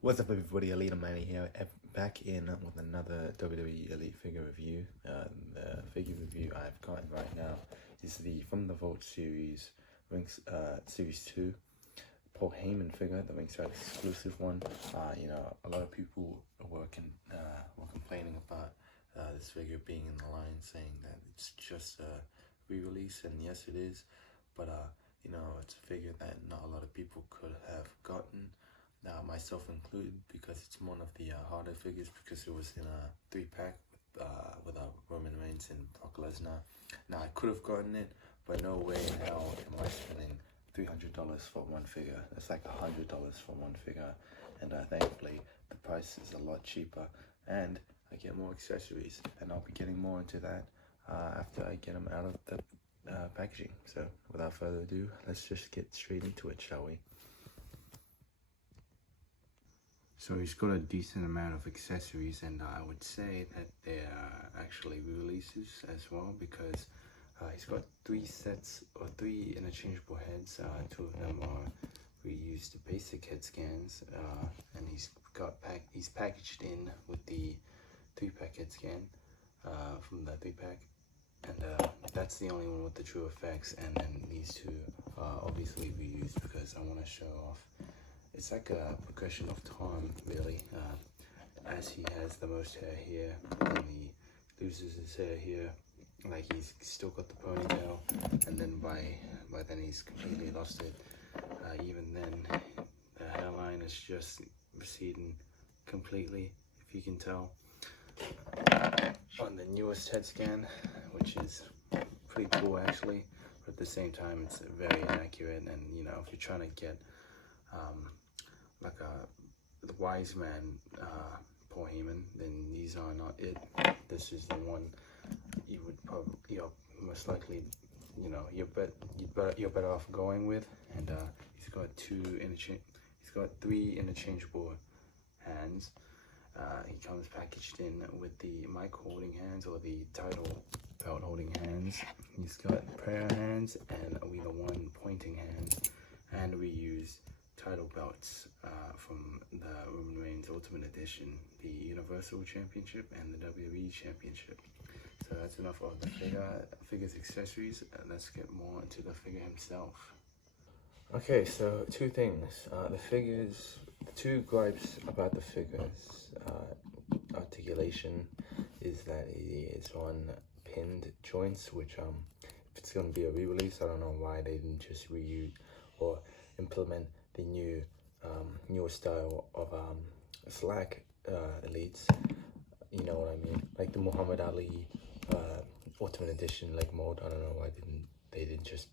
What's up, everybody? Elite Manny here, back in with another WWE Elite figure review. The figure review I've gotten right now is the From the Vault series, Series 2, Paul Heyman figure, the ringside exclusive one. A lot of people were complaining about this figure being in the line, saying that it's just a re-release, and yes, it is. But it's a figure that not a lot of people could have gotten. Myself included, because it's one of the harder figures, because it was in a 3-pack with Roman Reigns and Brock Lesnar. Now, I could have gotten it, but no way in hell am I spending $300 for one figure. That's like $100 for one figure, and thankfully the price is a lot cheaper, and I get more accessories, and I'll be getting more into that after I get them out of the packaging. So without further ado, let's just get straight into it, shall we? So he's got a decent amount of accessories, and I would say that they're actually re-releases as well, because he's got 3 sets or 3 interchangeable heads. 2 of them are reused basic head scans, and he's packaged in with the 3-pack head scan from the 3-pack, and that's the only one with the true effects. And then these 2 are obviously reused because I want to show off. It's like a progression of time, really. As he has the most hair here, and he loses his hair here, like he's still got the ponytail, and then by then he's completely lost it. Even then, the hairline is just receding completely, if you can tell. On the newest head scan, which is pretty cool actually, but at the same time it's very inaccurate, and if you're trying to get the wise man Paul Heyman, then these are not it. This is the one you would probably, most likely, you're better off going with. And he's got 3 interchangeable hands. He comes packaged in with the mic holding hands, or the title belt holding hands. He's got prayer hands and We the One pointing hands, and we use title belts from the Roman Reigns Ultimate Edition, the Universal Championship and the WWE Championship. So that's enough of the figure's accessories. Let's get more into the figure himself. Okay, so 2 things. The 2 gripes about the figure's articulation is that it is on pinned joints, which if it's going to be a re-release, I don't know why they didn't just reuse or implement the newer style of slack elites. You know what I mean? Like the Muhammad Ali Ultimate Edition leg mold. I don't know why they didn't just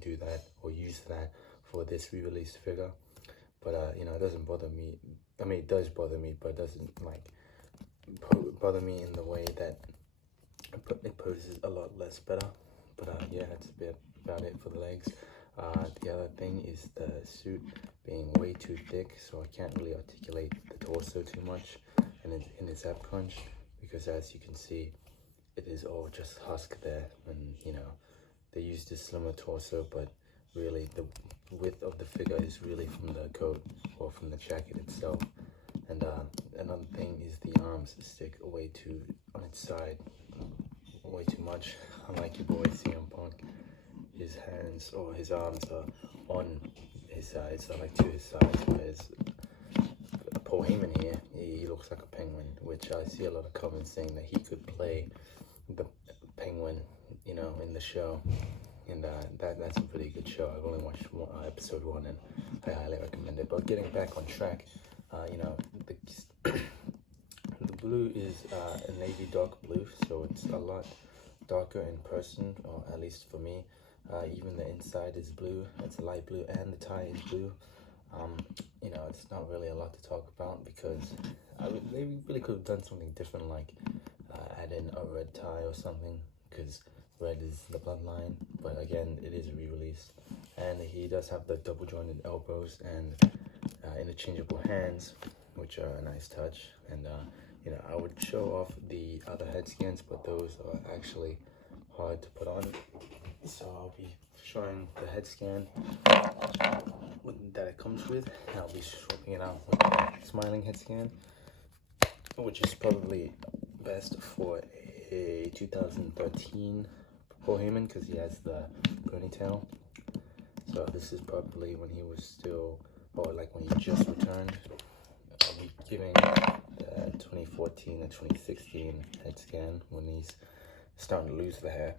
do that or use that for this re-release figure. But it doesn't bother me. I mean, it does bother me, but it doesn't bother me in the way that it poses a lot less better. But yeah, that's about it for the legs. The other thing is the suit being way too thick, so I can't really articulate the torso too much in its ab crunch, because as you can see, it is all just husk there, and they used a slimmer torso, but really the width of the figure is really from the coat or from the jacket itself. And another thing is the arms stick way too on its side, way too much. Unlike your boy CM Punk, his hands or his arms are on his sides, so like to his sides, whereas Paul Heyman here, he looks like a penguin, which I see a lot of comments saying that he could play the penguin, in the show, and that's a pretty good show. I've only watched episode 1, and I highly recommend it. But getting back on track, the blue is a navy dark blue, so it's a lot darker in person, or at least for me. Even the inside is blue. It's a light blue, and the tie is blue. It's not really a lot to talk about, because they really could have done something different, like add in a red tie or something, because red is the bloodline. But again, it is a re-release, and he does have the double jointed elbows and interchangeable hands, which are a nice touch. And I would show off the other head scans, but those are actually hard to put on. So I'll be showing the head scan that it comes with, and I'll be swapping it out with the smiling head scan, which is probably best for a 2013 Paul Heyman because he has the ponytail. So this is probably when he was still, or like when he just returned. I'll be giving the 2014 and 2016 head scan when he's starting to lose the hair.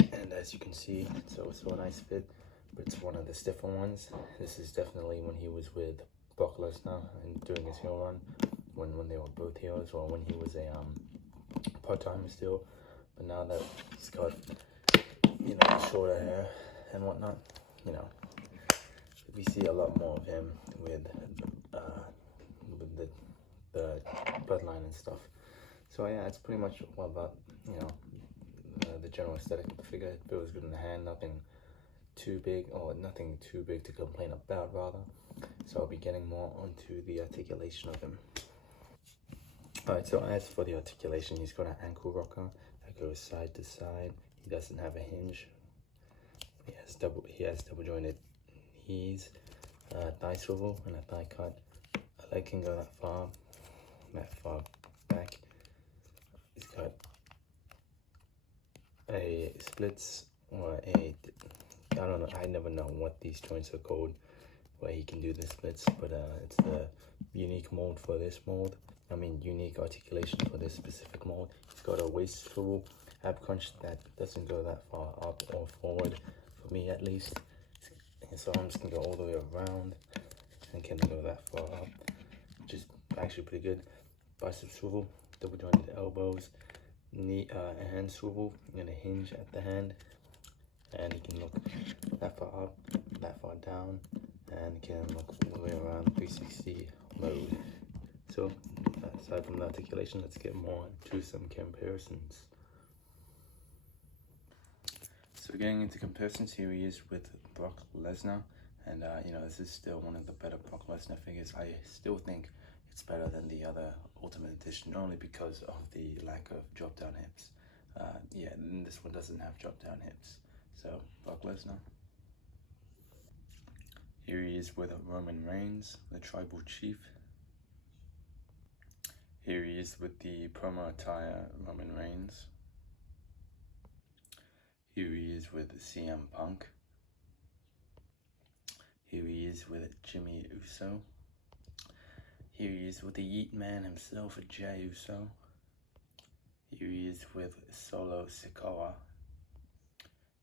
And as you can see, it's also a nice fit, but it's one of the stiffer ones. This is definitely when he was with Brock Lesnar and doing his heel run, when they were both heels, or when he was a part-timer still. But now that he's got, you know, shorter hair and whatnot, you know, we see a lot more of him with the bloodline and stuff. So yeah, it's pretty much all about, you know, the general aesthetic of the figure. It feels good in the hand, nothing too big, or nothing too big to complain about rather. So I'll be getting more onto the articulation of him. Alright, so as for the articulation, he's got an ankle rocker that goes side to side. He doesn't have a hinge. He has double jointed knees, thigh swivel, and a thigh cut. A leg can go that far back. He's got a splits, or I don't know, I never know what these joints are called where he can do the splits, but it's the unique mold for this mold. Unique articulation for this specific mold. He's got a waist swivel ab crunch that doesn't go that far up or forward, for me at least. His arms can go all the way around and can go that far up, which is actually pretty good. Bicep swivel, double jointed elbows, knee, hand swivel, and a hinge at the hand. And he can look that far up, that far down, and can look all the way around 360 mode. So, aside from the articulation, let's get more into some comparisons. So getting into comparisons, here he is with Brock Lesnar, and you know, this is still one of the better Brock Lesnar figures. I still think it's better than the other Ultimate Edition, only because of the lack of drop down hips. Yeah, and this one doesn't have drop down hips. So Brock Lesnar. Here he is with Roman Reigns, the Tribal Chief. Here he is with the promo attire Roman Reigns. Here he is with CM Punk. Here he is with Jimmy Uso. Here he is with the Yeet Man himself, Jey Uso. Here he is with Solo Sikoa.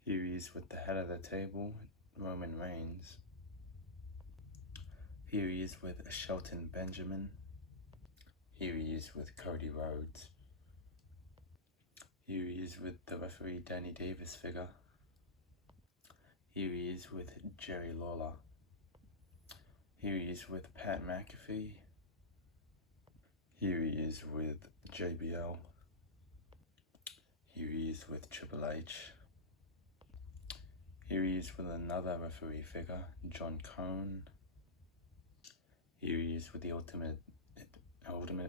Here he is with the head of the table, Roman Reigns. Here he is with Shelton Benjamin. Here he is with Cody Rhodes. Here he is with the referee Danny Davis figure. Here he is with Jerry Lawler. Here he is with Pat McAfee. Here he is with JBL. Here he is with Triple H. Here he is with another referee figure, John Cone. Here he is with the Ultimate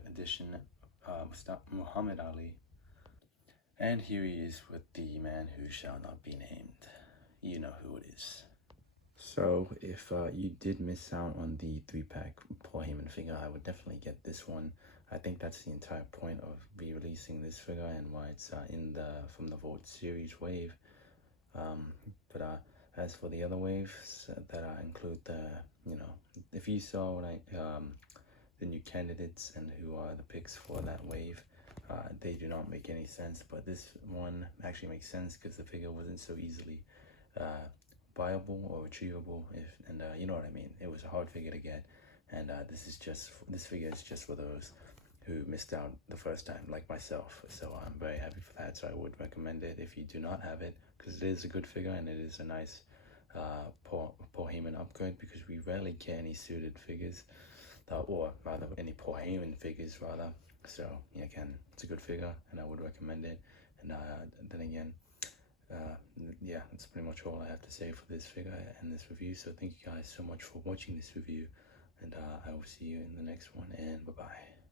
Edition, Muhammad Ali. And here he is with the man who shall not be named. You know who it is. So if you did miss out on the 3-pack Paul Heyman figure, I would definitely get this one. I think that's the entire point of re-releasing this figure and why it's from the Vault Series wave. But as for the other waves that include if you saw the new candidates and who are the picks for that wave, they do not make any sense. But this one actually makes sense because the figure wasn't so easily viable or achievable, and you know what I mean. It was a hard figure to get, and this figure is just for those who missed out the first time, like myself. So I'm very happy for that. So I would recommend it if you do not have it, because it is a good figure and it is a nice Paul Heyman upgrade, because we rarely get any suited figures, or rather any Paul Heyman figures rather. So yeah, again, it's a good figure and I would recommend it. And then again, yeah, that's pretty much all I have to say for this figure and this review. So thank you guys so much for watching this review, and I will see you in the next one, and bye bye.